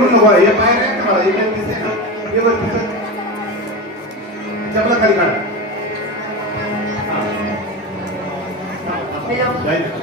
पकडून नको हे बाहेर आहे का मला हे काय दिसतंय का? हे वर दिसत चपला खाली काढ हा. हॅलो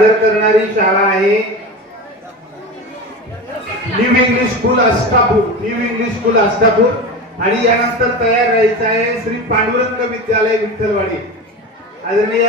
सादर करणारी शाळा आहे. New English school Ashtapur new English school Ashtapur आणि यानंतर तयार राहायचं आहे श्री पांडुरंग विद्यालय विठ्ठलवाडी. आदरणीय